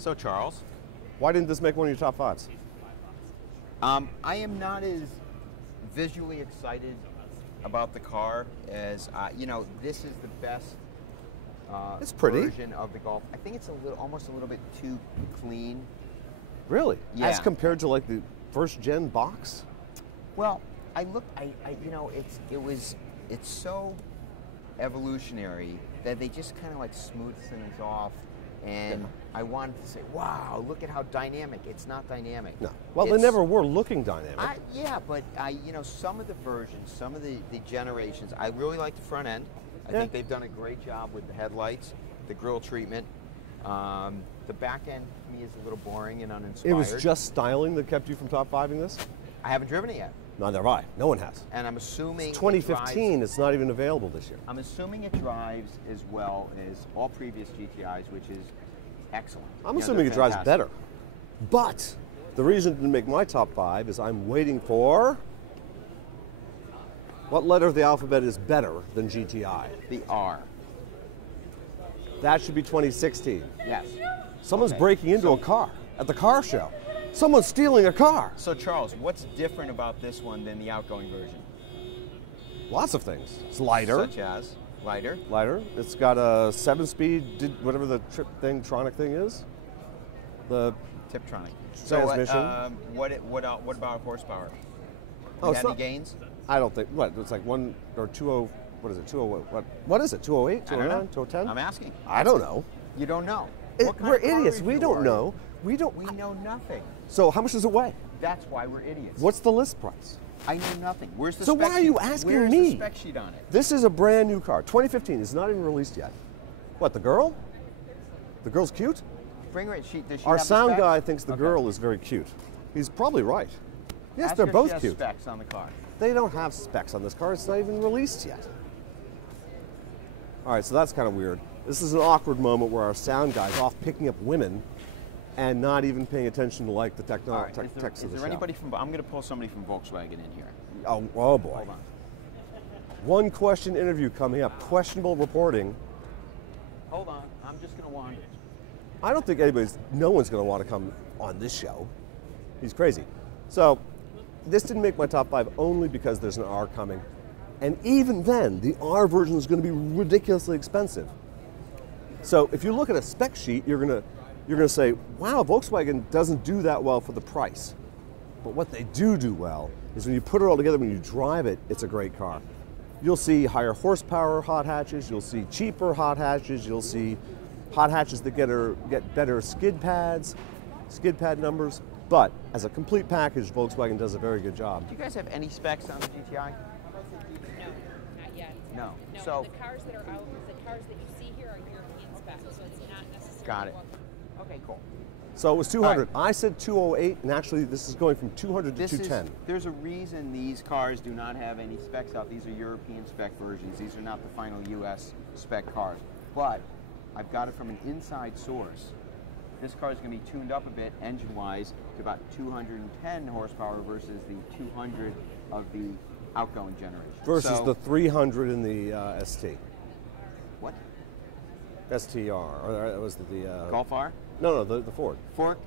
So Charles, why didn't this make one of your top fives? I am not as visually excited about the car as you know. This is the best it's pretty. version of the Golf. I think it's almost a little bit too clean. Really? Yeah. As compared to like the first gen box? Well, you know, it's so evolutionary that they just kind of like smooth things off. And I wanted to say, wow, look at how dynamic. It's not dynamic. No. Well, they never were looking dynamic. Yeah, but you know, some of the versions, some of the generations, I really like the front end. I think they've done a great job with the headlights, the grille treatment. The back end, to me, is a little boring and uninspired. It was just styling that kept you from top fiving this? I haven't driven it yet. Neither have I. No one has. And I'm assuming it's 2015. It's not even available this year. I'm assuming it drives as well as all previous GTIs, which is excellent. I'm assuming it drives better. But the reason it didn't make my top five is I'm waiting for... What letter of the alphabet is better than GTI? The R. That should be 2016. Yes. Someone's breaking into a car at the car show. Someone's stealing a car. So Charles, what's different about this one than the outgoing version? Lots of things. It's lighter. Such as? Lighter? Lighter. It's got a 7-speed, whatever the tronic thing is. The Tiptronic. transmission. So what about horsepower? Oh, got any gains? I don't think. What? It's like 1 or 20. What is it? 208. What is it? 208? 209? 210? I'm asking. I don't know. You don't know. We're idiots. We don't know. We know nothing. So how much does it weigh? That's why we're idiots. What's the list price? I know nothing. Where's the so spec why are you asking Where's me? The spec sheet on it? This is a brand new car. 2015. It's not even released yet. What, the girl? The girl's cute? Bring her. Does she Our have sound the specs? guy thinks the girl is very cute. He's probably right. Yes, Ask they're her if both she has cute. specs on the car. They don't have specs on this car. It's not even released yet. All right, so that's kind of weird. This is an awkward moment where our sound guy's off picking up women and not even paying attention to like the technology. Is there anybody from? I'm going to pull somebody from Volkswagen in here. Oh boy. Hold on. One question interview coming up. Questionable reporting. Hold on. I'm just going to wander. I don't think no one's going to want to come on this show. He's crazy. So this didn't make my top five only because there's an R coming. And even then, the R version is going to be ridiculously expensive. So if you look at a spec sheet, you're going to say, wow, Volkswagen doesn't do that well for the price. But what they do well is when you put it all together, when you drive it, it's a great car. You'll see higher horsepower hot hatches, you'll see cheaper hot hatches, you'll see hot hatches that get better skid pad numbers. But as a complete package, Volkswagen does a very good job. Do you guys have any specs on the GTI? No, not yet. No. No, So the cars that are out, the cars that you see here are European specs, so it's not necessarily. Got it. Okay, cool. So it was 200. Right. I said 208, and actually this is going from 200 to 210. There's a reason these cars do not have any specs out. These are European spec versions. These are not the final US spec cars. But I've got it from an inside source. This car is going to be tuned up a bit engine-wise to about 210 horsepower versus the 200 of the outgoing generation. Versus the 300 in the ST. What? STR, or it was the Golf R? No, the Ford.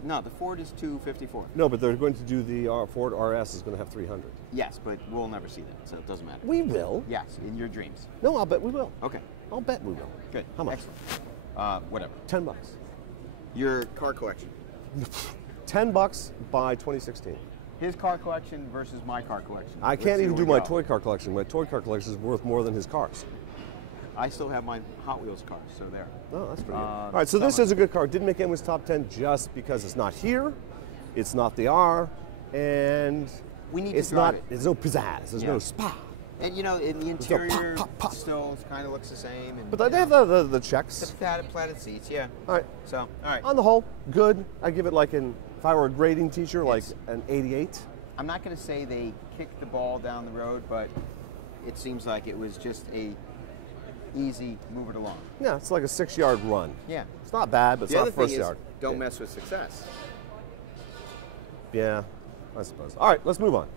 No, the Ford is 254. No, but they're going to do the Ford RS is going to have 300. Yes, but we'll never see that, so it doesn't matter. We will. Yes, in your dreams. No, I'll bet we will. Okay. I'll bet we will. Good. How much? Excellent. Whatever. $10. Your car collection. $10 by 2016. His car collection versus my car collection. I can't even do my toy car collection. My toy car collection is worth more than his cars. I still have my Hot Wheels cars, so there. Oh, that's pretty good. All right, so this is a good car. Didn't make anyone's top 10 just because it's not here, it's not the R, and we need it's to drive not. it. There's no pizzazz. There's no spa. And you know, in the interior, still kind of looks the same. And, but they have the checks. The platted seats, yeah. All right. So, all right. On the whole, good. I give it like if I were a grading teacher, like an 88. I'm not going to say they kicked the ball down the road, but it seems like it was just a easy move it along. Yeah, it's like a 6-yard run. Yeah. It's not bad, but it's not first yard. Don't mess with success. Yeah, I suppose. All right, let's move on.